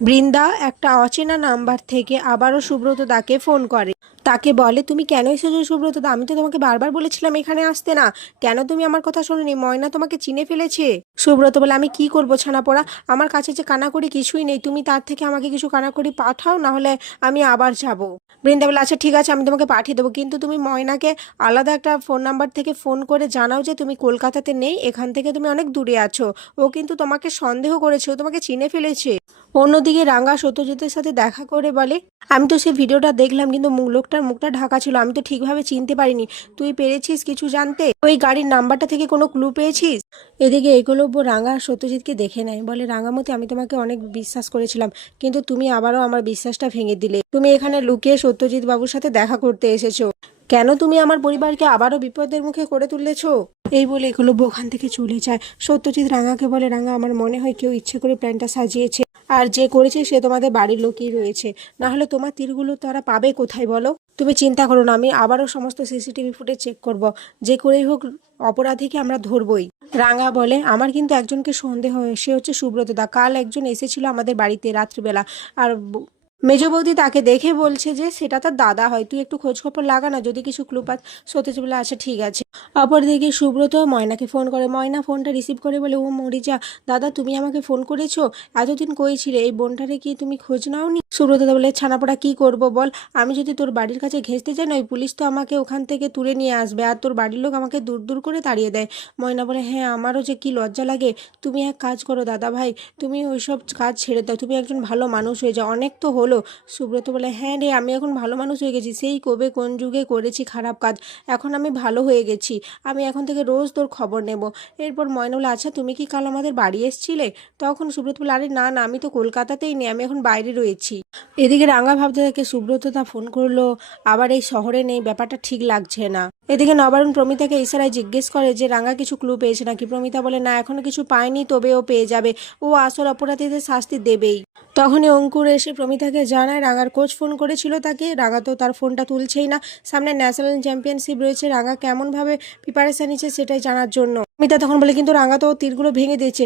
বৃন্দা একটা অচেনা নাম্বার থেকে আবারও সুব্রত দাকে ফোন করে। তাকে বলে, তুমি কেন এসেছ সুব্রত দা? আমি তো তোমাকে বারবার বলেছিলাম এখানে আসতে না। কেন তুমি আমার কথা শোনোনি? ময়না তোমাকে চিনে ফেলেছে। সুব্রত বলে, আমি কি করব ছানা পড়া আমার কাছে যে কানাকড়ি কিছুই নেই। তুমি তার থেকে আমাকে কিছু কানাকড়ি পাঠাও, না হলে আমি আবার যাব। বৃন্দা বলে আচ্ছা ঠিক আছে, আমি তোমাকে পাঠিয়ে দেবো। কিন্তু তুমি ময়নাকে আলাদা একটা ফোন নাম্বার থেকে ফোন করে জানাও যে তুমি কলকাতাতে নেই। এখান থেকে তুমি অনেক দূরে আছো। ও কিন্তু তোমাকে সন্দেহ করেছে। ও তোমাকে চিনে ফেলেছে। অন্যদিকে রাঙ্গা সত্যজিতের সাথে দেখা করে বলে, আমি তো সেই ভিডিওটা দেখলাম, কিন্তু লোকটার মুখটা ঢাকা ছিল, আমি তো ঠিকভাবে চিনতে পারিনি। তুই পেরেছিস কিছু জানতে? ওই গাড়ির নাম্বারটা থেকে কোনো ক্লু পেয়েছিস? এদিকে একলব্য রাঙ্গা সত্যজিৎকে দেখে নেয়, বলে, রাঙ্গামতি, আমি তোমাকে অনেক বিশ্বাস করেছিলাম, কিন্তু তুমি আবারও আমার বিশ্বাসটা ভেঙে দিলে। তুমি এখানে লুকিয়ে সত্যজিৎ বাবুর সাথে দেখা করতে এসেছ। কেন তুমি আমার পরিবারকে আবারও বিপদের মুখে করে তুলেছো? এই বলে একলব্য ওখান থেকে চলে যায়। সত্যজিৎ রাঙাকে বলে রাঙা আমার মনে হয় কেউ ইচ্ছে করে প্ল্যানটা সাজিয়েছে। আর যে করেছে সে তোমাদের বাড়ির লোকই রয়েছে। না হলে তোমার তীরগুলো তারা পাবে কোথায় বলো? তুমি চিন্তা করো না, আমি আবারও সমস্ত সিসিটিভি ফুটেজ চেক করব। যে করেই হোক, অপরাধীকে আমরা ধরবই। রাঙা বলে, আমার কিন্তু একজনকে সন্দেহ হয়, সে হচ্ছে সুব্রতদা। কাল একজন এসেছিল আমাদের বাড়িতে রাত্রিবেলা। আর মেজ বৌদি তাকে দেখে বলছে যে, সেটা তার দাদা হয়, তুই একটু খোঁজ খবর লাগা না, যদি কিছু ক্লু পাস সত্যি বলে আচ্ছা ঠিক আছে। অপরদিকে সুব্রত ময়নাকে ফোন করে, ময়না ফোনটা রিসিভ করে বলে, ও মরিজা দাদা, তুমি আমাকে ফোন করেছ? এতদিন কই ছিলে? এই বোনটারে কি তুমি খোঁজ নাওনি? সুব্রত বলে, ছানাপোড়া, কি করব বল? আমি যদি তোর বাড়ির কাছে ঘেঁচতে যাই না ওই পুলিশ তো আমাকে ওখান থেকে তুলে নিয়ে আসবে, আর তোর বাড়ির লোক আমাকে দূর দূর করে তাড়িয়ে দেয়। ময়না বলে হ্যাঁ আমারও যে কি লজ্জা লাগে। তুমি এক কাজ করো দাদা ভাই তুমি ওইসব কাজ ছেড়ে দাও। তুমি একজন ভালো মানুষ হয়ে যাও। অনেক তো হলো সুব্রত বলে হ্যাঁ রে, আমি এখন ভালো মানুষ হয়ে গেছি। সেই কবে, কোন যুগে করেছি খারাপ কাজ? এখন আমি ভালো হয়ে গেছি। আমি এখন থেকে রোজ তোর খবর নেব। এরপর ময়না বলে আচ্ছা তুমি কি কাল আমাদের বাড়ি এসছিলে? তখন সুব্রত বলে, আরে না না, আমি তো কলকাতাতেই নেই, আমি এখন বাইরে রয়েছি। এদিকে রাঙা ভাবতে থাকে, সুব্রত তা ফোন করল, আবার এই শহরে নেই, ব্যাপারটা ঠিক লাগছে না। এদিকে নবারুণ প্রমিতাকে ইশারায় জিজ্ঞেস করে যে, রাঙা কিছু ক্লু পেয়েছে নাকি? প্রমিতা বলে, না, এখনও কিছু পায়নি তবে ও পেয়ে যাবে। ও আসল অপরাধীদের শাস্তি দেবেই। তখনই অঙ্কুর এসে প্রমিতাকে জানায়, রাঙার কোচ ফোন করেছিল তাকে। রাঙা তো তার ফোনটা তুলছেই না। সামনে ন্যাশনাল চ্যাম্পিয়নশিপ রয়েছে। রাঙা কেমনভাবে প্রিপারেশান নিচ্ছে সেটাই জানার জন্য। প্রমিতা তখন বলে, কিন্তু রাঙা তো তীরগুলো ভেঙে দিয়েছে।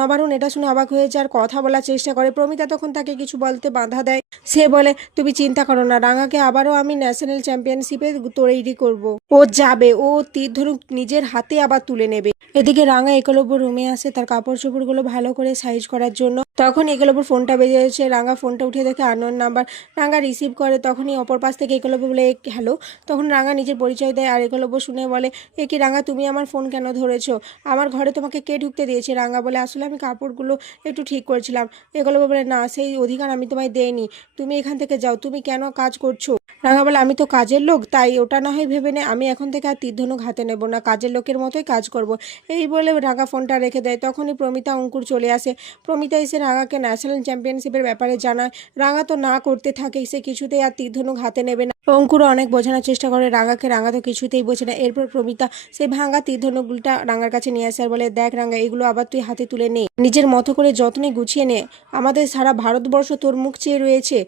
নবারুণ এটা শুনে অবাক হয়ে যায় আর কথা বলার চেষ্টা করে। প্রমিতা তখন তাকে কিছু বলতে বাধা দেয়। সে বলে, তুমি চিন্তা করো না। রাঙাকে আবারও আমি ন্যাশনাল চ্যাম্পিয়নশিপে তৈরি করব। ও যাবে। ও তীর ধনুক নিজের হাতে আবার তুলে নেবে। এদিকে রাঙা একলব্য রুমে আসে তার কাপড় চোপড়গুলো ভালো করে সাইজ করার জন্য। তখন একলব্য ফোনটা বেজে যাচ্ছে। রাঙা ফোনটা উঠে দেখে আনোয়ার নাম্বার। রাঙা রিসিভ করে তখনই অপর পাশ থেকে একলব্য বলে হ্যালো। তখন রাঙা নিজের পরিচয় দেয় আর একলব্য শুনে বলে, এ কি রাঙা, তুমি আমার ফোন কেন ধরেছো? আমার ঘরে তোমাকে কে ঢুকতে দিয়েছে? রাঙা বলে, আসলে আমি কাপড়গুলো একটু ঠিক করছিলাম। একলব্য বলে, না, সেই অধিকার আমি তোমায় দেইনি। তুমি এখান থেকে যাও। তুমি কেন কাজ করছ? রাঙা বলে, আমি তো কাজের লোক, তাই ওটা না হয় ভেবে নে। আমি এখন থেকে আর তীর্ধনুক হাতে নেব না, কাজের লোকের মতোই কাজ করব। এই বলে রাগা ফোনটা রেখে দেয়। তখনই প্রমিতা অঙ্কুর চলে আসে। প্রমিতা এসে রাগাকে ন্যাশনাল চ্যাম্পিয়নশিপের ব্যাপারে জানায়। রাঙা তো না করতে থাকে সে কিছুতেই আর তীর্ধনুক হাতে নেবে না। অঙ্কুরও অনেক বোঝানোর চেষ্টা করে, রাঙাকে রাঙা তো কিছুতেই বোঝে না। এরপর প্রমিতা সেই ভাঙা তীর্ধনুকগুলটা রাঙার কাছে নিয়ে আসে আর বলে, দেখ রাঙা, এগুলো আবার তুই হাতে তুলে নে। নিজের মতো করে যত্নে গুছিয়ে নে। আমাদের সারা ভারতবর্ষ তোর মুখ চেয়ে রয়েছে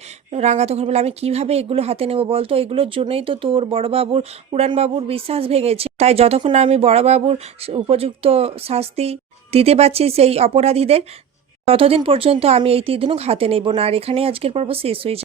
রাঙা তখন বলে, আমি কীভাবে এগুলো হাতে নেব বলতো? এগুলোর জন্যই তো তোর বড়বাবুর, উড়ানবাবুর বিশ্বাস ভেঙেছে। তাই যতক্ষণ না আমি বড়বাবুর উপযুক্ত শাস্তি দিতে পারছি সেই অপরাধীদের, ততদিন পর্যন্ত আমি এই তীর্ধনুক হাতে নেব না। আর এখানে আজকের পর্ব শেষ হয়ে